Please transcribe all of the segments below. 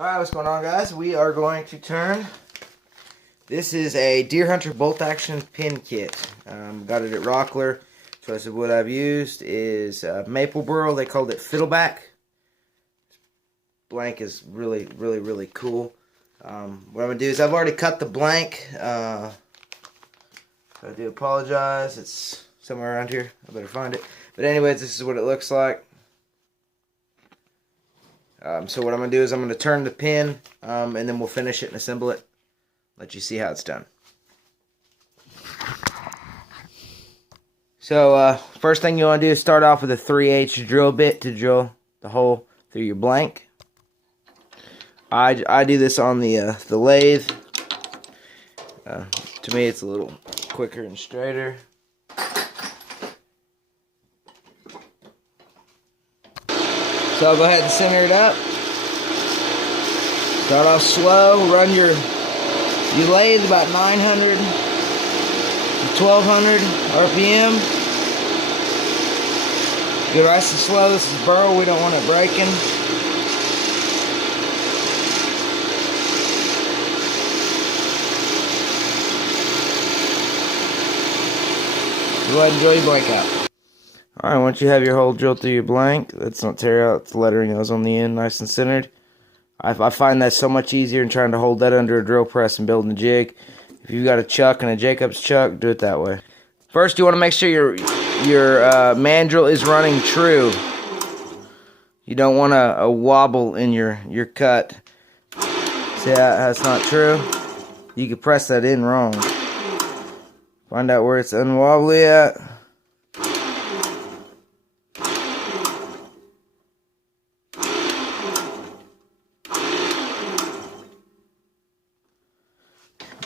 Alright, what's going on, guys? We are going to turn. This is a Deer Hunter bolt action pin kit. Got it at Rockler. Choice of wood I've used is maple burl. They called it Fiddleback. Blank is really cool. What I'm going to do is I've already cut the blank. I do apologize. It's somewhere around here. I better find it. But anyways, this is what it looks like. So what I'm going to do is I'm going to turn the pin, and then we'll finish it and assemble it. Let you see how it's done. So first thing you want to do is start off with a 3/8 drill bit to drill the hole through your blank. I do this on the lathe. To me, it's a little quicker and straighter. So I'll go ahead and center it up. Start off slow. Run your lathe about 900 to 1200 RPM. Go nice and slow. This is burl. We don't want it breaking. Go ahead and drill your blank out. Alright, once you have your hole drilled through your blank, let's not tear out the lettering that was on the end, nice and centered. I find that so much easier than trying to hold that under a drill press and building a jig. If you've got a chuck and a Jacob's chuck, do it that way. First, you want to make sure your mandrel is running true. You don't want a wobble in your cut. See how it's not true? You could press that in wrong. Find out where it's unwobbly at.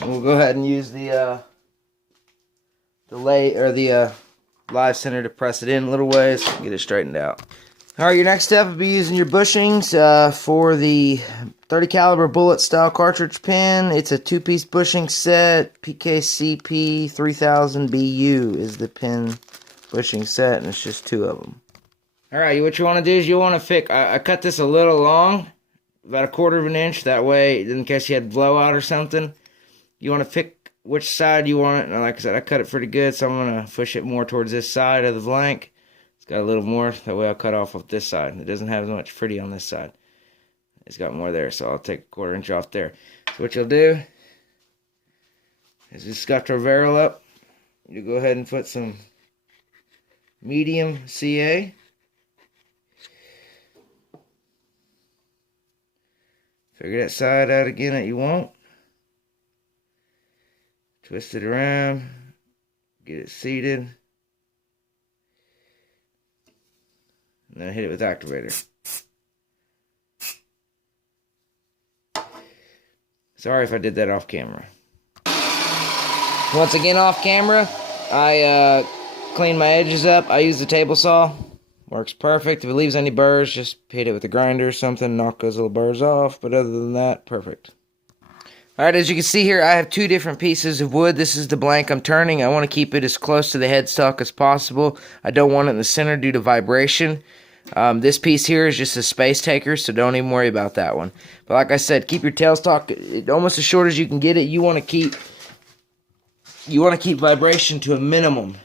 We'll go ahead and use the live center to press it in a little ways, get it straightened out. All right, your next step will be using your bushings for the 30 caliber bullet style cartridge pin. It's a 2-piece bushing set. PKCP 3000 BU is the pin bushing set, and it's just 2 of them. All right, what you want to do is you want to fix. I cut this a little long, about 1/4 of an inch. That way, in case you had blowout or something. You want to pick which side you want it. And like I said, I cut it pretty good, so I'm going to push it more towards this side of the blank. It's got a little more. That way I'll cut off this side. It doesn't have as much pretty on this side. It's got more there, so I'll take 1/4 inch off there. So what you'll do is just scuff our barrel up. You go ahead and put some medium CA. Figure that side out again that you want. Twist it around, get it seated, and then hit it with activator. Sorry if I did that off camera. Once again off camera, I clean my edges up. I use the table saw. Works perfect. If it leaves any burrs, just hit it with a grinder or something, knock those little burrs off. But other than that, perfect. Alright, as you can see here, I have 2 different pieces of wood. This is the blank I'm turning. I want to keep it as close to the headstock as possible. I don't want it in the center due to vibration. This piece here is just a space taker, so don't even worry about that one. But like I said, keep your tailstock almost as short as you can get it. You want to keep vibration to a minimum.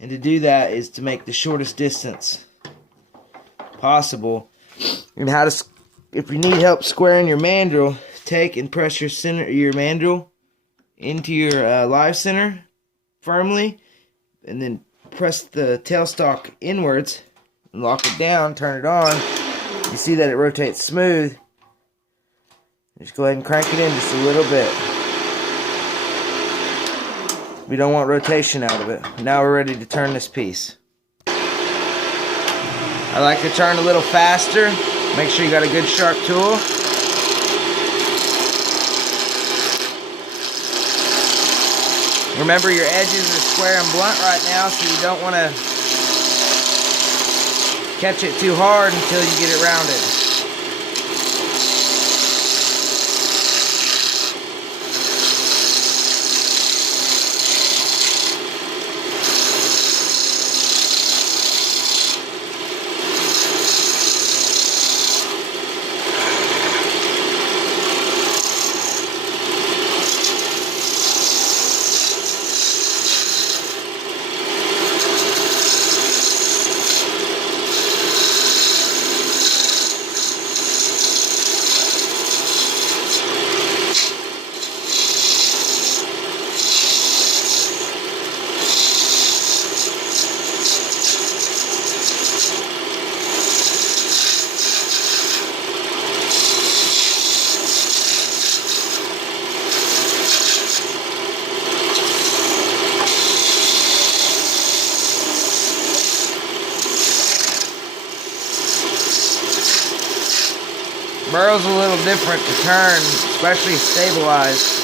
And to do that is to make the shortest distance possible. And if you need help squaring your mandrel, take and press your mandrel into your live center firmly, and then press the tailstock inwards and lock it down, turn it on. You see that it rotates smooth. Just go ahead and crank it in just a little bit. We don't want rotation out of it. Now we're ready to turn this piece. I like to turn a little faster. Make sure you got a good sharp tool. Remember, your edges are square and blunt right now, so you don't want to catch it too hard until you get it rounded. Burrow's a little different to turn, especially stabilized.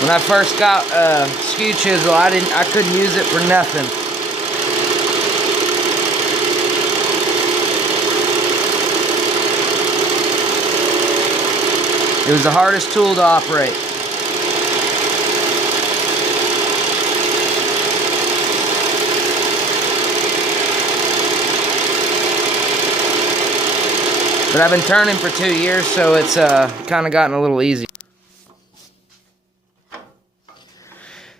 When I first got a skew chisel, I couldn't use it for nothing. It was the hardest tool to operate. But I've been turning for 2 years, so it's kind of gotten a little easy.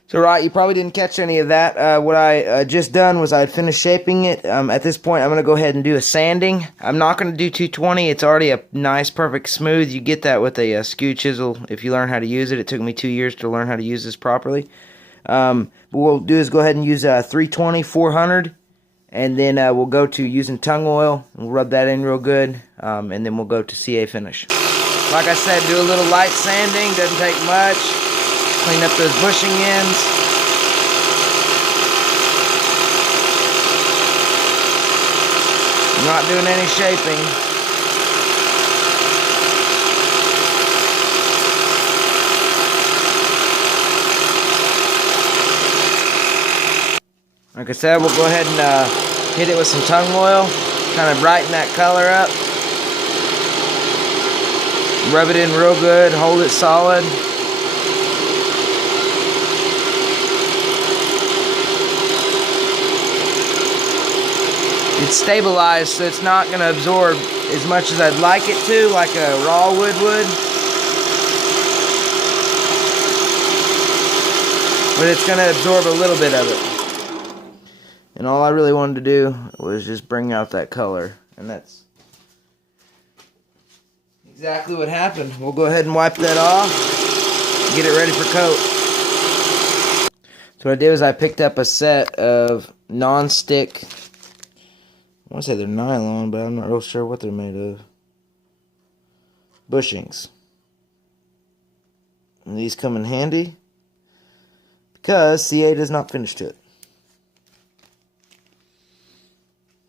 So right, you probably didn't catch any of that. What I just done was I had finished shaping it. At this point, I'm going to go ahead and do a sanding. I'm not going to do 220. It's already a nice, perfect smooth. You get that with a skew chisel if you learn how to use it. It took me 2 years to learn how to use this properly. But what we'll do is go ahead and use 320, 400. And then we'll go to using tongue oil. We'll rub that in real good. And then we'll go to CA finish. Like I said, do a little light sanding. Doesn't take much. Clean up those bushing ends. I'm not doing any shaping. Like I said, we'll go ahead and hit it with some tongue oil. Kind of brighten that color up. Rub it in real good. Hold it solid. It's stabilized, so it's not going to absorb as much as I'd like it to, like a raw wood would. But it's going to absorb a little bit of it. And all I really wanted to do was just bring out that color. And that's exactly what happened. We'll go ahead and wipe that off. Get it ready for coat. So what I did was I picked up a set of non-stick, I want to say they're nylon, but I'm not real sure what they're made of, bushings. And these come in handy because CA does not finish to it.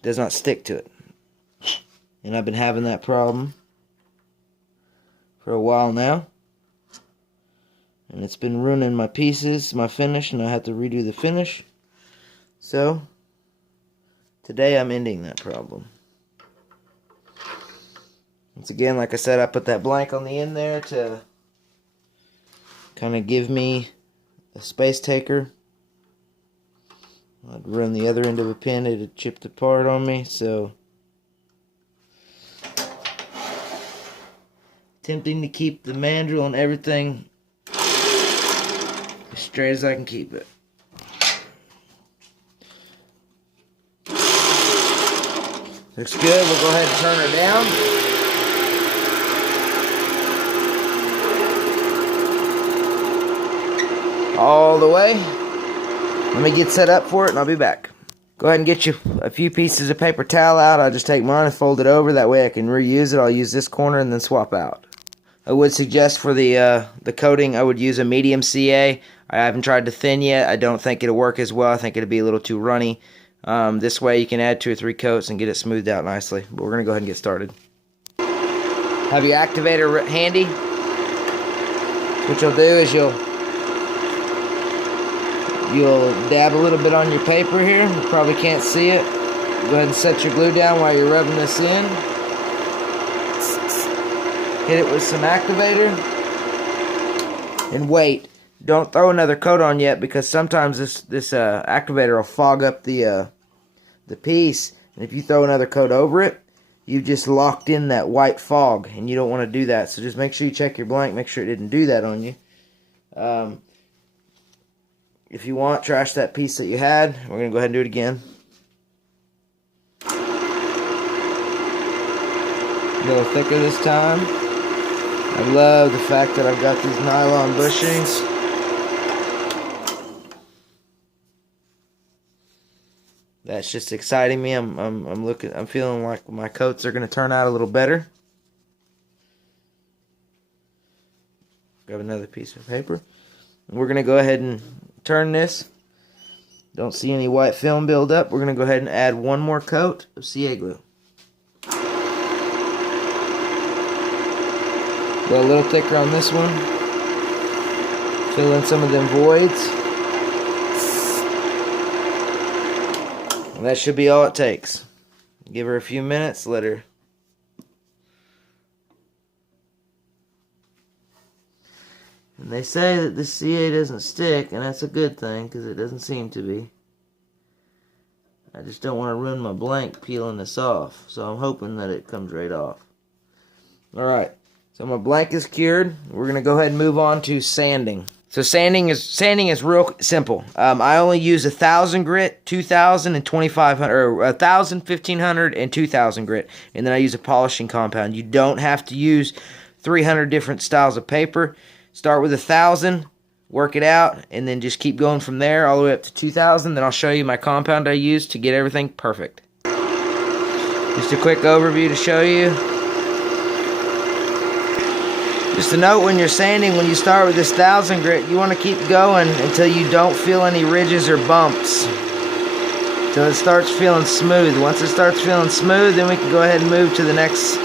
Does not stick to it. And I've been having that problem for a while now. And it's been ruining my pieces, my finish, and I have to redo the finish. So today I'm ending that problem. Once again, like I said, I put that blank on the end there to kind of give me a space taker. I'd run the other end of a pin, it had chipped apart on me, so attempting to keep the mandrel and everything as straight as I can keep it. Looks good. We'll go ahead and turn her down. All the way. Let me get set up for it and I'll be back. Go ahead and get you a few pieces of paper towel out. I'll just take mine and fold it over. That way I can reuse it. I'll use this corner and then swap out. I would suggest for the coating I would use a medium CA. I haven't tried to thin yet. I don't think it'll work as well. I think it'll be a little too runny. This way you can add 2 or 3 coats and get it smoothed out nicely. But we're going to go ahead and get started. Have your activator handy. What you'll do is you'll dab a little bit on your paper here. You probably can't see it. Go ahead and set your glue down while you're rubbing this in. Hit it with some activator. And wait. Don't throw another coat on yet, because sometimes this activator will fog up the piece. And if you throw another coat over it, you've just locked in that white fog, and you don't want to do that. So just make sure you check your blank, make sure it didn't do that on you. If you want, trash that piece that you had. We're going to go ahead and do it again. A little thicker this time. I love the fact that I've got these nylon bushings. That's just exciting me. I'm feeling like my coats are going to turn out a little better. Grab another piece of paper. And we're going to go ahead and turn this. Don't see any white film build up. We're going to go ahead and add 1 more coat of CA glue. Go a little thicker on this one. Fill in some of them voids. And that should be all it takes. Give her a few minutes, let her. And they say that the CA doesn't stick, and that's a good thing, because it doesn't seem to be. I just don't want to ruin my blank peeling this off, so I'm hoping that it comes right off. Alright, so my blank is cured. We're going to go ahead and move on to sanding. So sanding is real simple. I only use 1,000 grit, 2,000, and 2,500, or 1,000, 1,500, and 2,000 grit, and then I use a polishing compound. You don't have to use 300 different styles of paper. Start with 1,000, work it out, and then just keep going from there all the way up to 2,000. Then I'll show you my compound I use to get everything perfect. Just a quick overview to show you. Just a note, when you're sanding, when you start with this 1,000 grit, you want to keep going until you don't feel any ridges or bumps. Until it starts feeling smooth. Once it starts feeling smooth, then we can go ahead and move to the next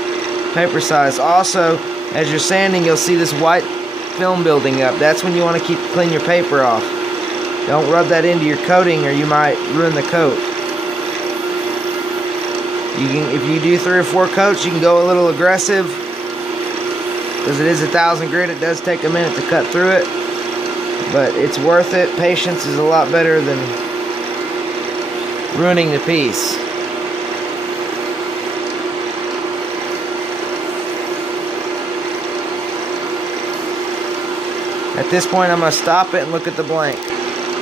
paper size. Also, as you're sanding, you'll see this white film building up. That's when you want to clean your paper off. Don't rub that into your coating, or you might ruin the coat. If you do 3 or 4 coats, you can go a little aggressive. Because it is 1,000 grit, it does take a minute to cut through it, but it's worth it. Patience is a lot better than ruining the piece. At this point, I'm going to stop it and look at the blank.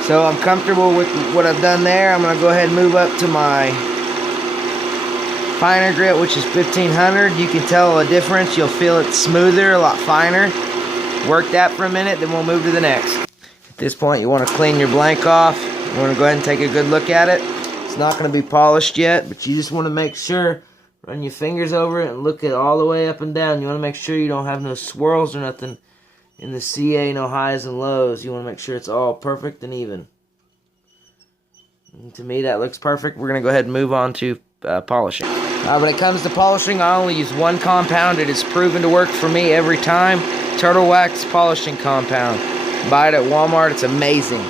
So I'm comfortable with what I've done there. I'm going to go ahead and move up to my finer grit, which is 1,500. You can tell a difference. You'll feel it smoother, a lot finer. Work that for a minute, then we'll move to the next. At this point, you want to clean your blank off. You want to go ahead and take a good look at it. It's not going to be polished yet, but you just want to make sure, run your fingers over it and look at all the way up and down. You want to make sure you don't have no swirls or nothing in the CA, no highs and lows. You want to make sure it's all perfect and even. And to me, that looks perfect. We're going to go ahead and move on to polishing. When it comes to polishing, I only use 1 compound. It is proven to work for me every time. Turtle Wax Polishing Compound. Buy it at Walmart. It's amazing.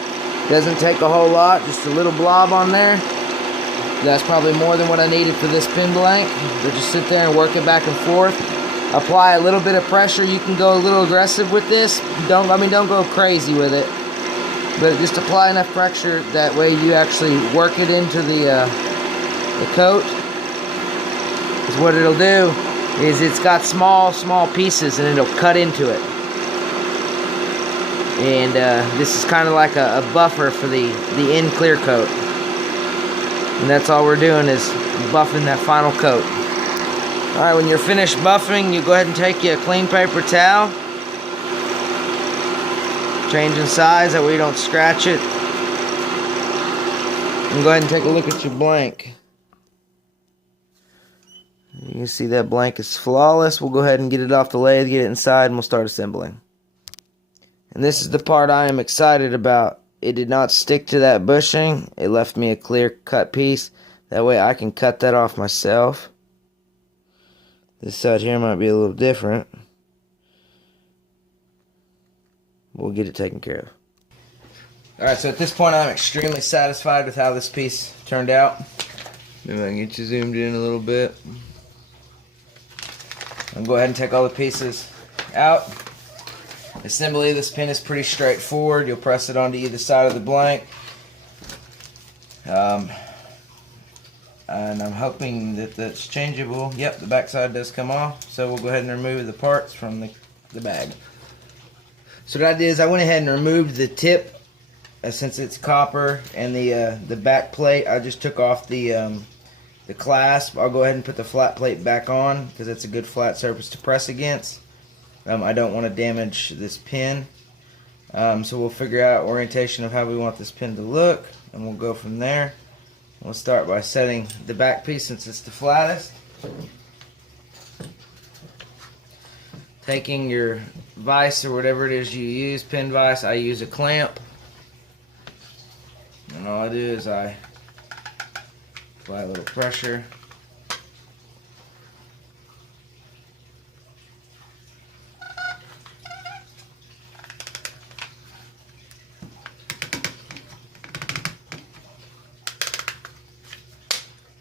Doesn't take a whole lot. Just a little blob on there. That's probably more than what I needed for this pin blank. But just sit there and work it back and forth. Apply a little bit of pressure. You can go a little aggressive with this. Don't go crazy with it. But just apply enough pressure, that way you actually work it into the coat. Because what it'll do is it's got small pieces, and it'll cut into it. And this is kind of like a buffer for the in clear coat. And that's all we're doing, is buffing that final coat. Alright, when you're finished buffing, you go ahead and take you a clean paper towel. Changing size, that way you don't scratch it. And go ahead and take a look at your blank. You can see that blank is flawless. We'll go ahead and get it off the lathe, get it inside, and we'll start assembling. And this is the part I am excited about. It did not stick to that bushing. It left me a clear cut piece. That way I can cut that off myself. This side here might be a little different. We'll get it taken care of. Alright, so at this point I'm extremely satisfied with how this piece turned out. Maybe I can get you zoomed in a little bit. I'll go ahead and take all the pieces out. Assembly of this pin is pretty straightforward. You'll press it onto either side of the blank. And I'm hoping that that's changeable. Yep, the back side does come off. So we'll go ahead and remove the parts from the bag. So what I did is I went ahead and removed the tip, since it's copper, and the back plate. I just took off the clasp. I'll go ahead and put the flat plate back on because it's a good flat surface to press against. I don't want to damage this pin. So we'll figure out orientation of how we want this pin to look, and we'll go from there. We'll start by setting the back piece since it's the flattest. Taking your vise or whatever it is you use, pin vise, I use a clamp. And all I do is I apply a little pressure.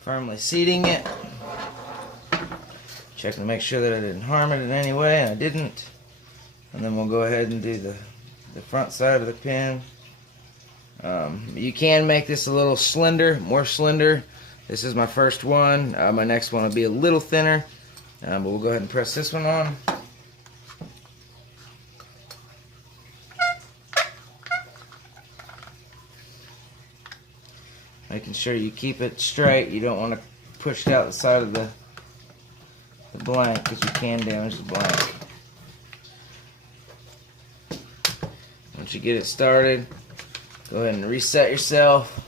Firmly seating it. Checking to make sure that I didn't harm it in any way, and I didn't. And then we'll go ahead and do the front side of the pin. You can make this a little slender, more slender. This is my first one. My next one will be a little thinner. But we'll go ahead and press this one on. Making sure you keep it straight. You don't want to push it out the side of the blank because you can damage the blank. Once you get it started, go ahead and reset yourself.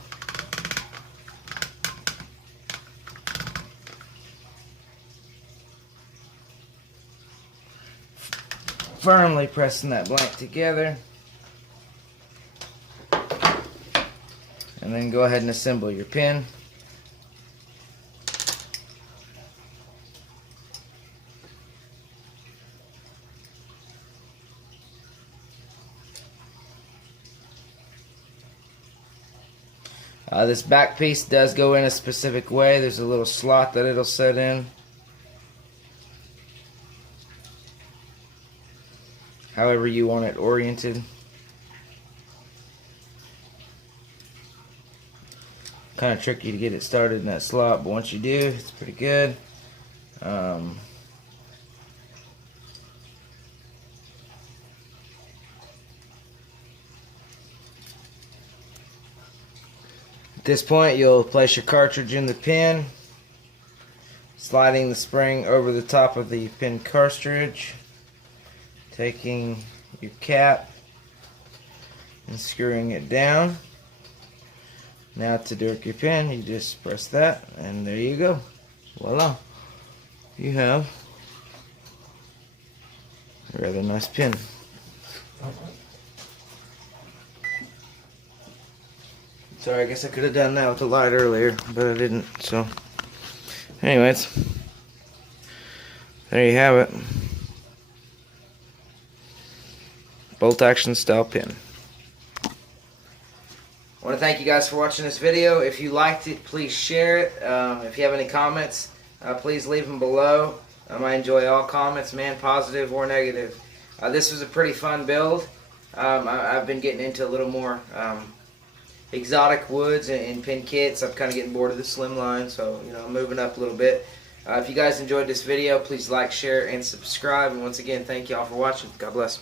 Firmly pressing that blank together. And then go ahead and assemble your pin. This back piece does go in a specific way. There's a little slot that it'll set in. However you want it oriented. Kind of tricky to get it started in that slot, but once you do, it's pretty good. At this point, you'll place your cartridge in the pin, sliding the spring over the top of the pin cartridge, taking your cap and screwing it down. Now to dirk your pin, you just press that, and there you go. Voila. You have a rather nice pin. Sorry, I guess I could have done that with the light earlier, but I didn't, so. Anyways, there you have it. Bolt action style pin. I want to thank you guys for watching this video. If you liked it, please share it. If you have any comments, please leave them below. I enjoy all comments, man, positive or negative. This was a pretty fun build. I've been getting into a little more exotic woods and pin kits. I'm kind of getting bored of the slimline, so I'm moving up a little bit. If you guys enjoyed this video, please like, share, and subscribe. And once again, thank y'all for watching. God bless.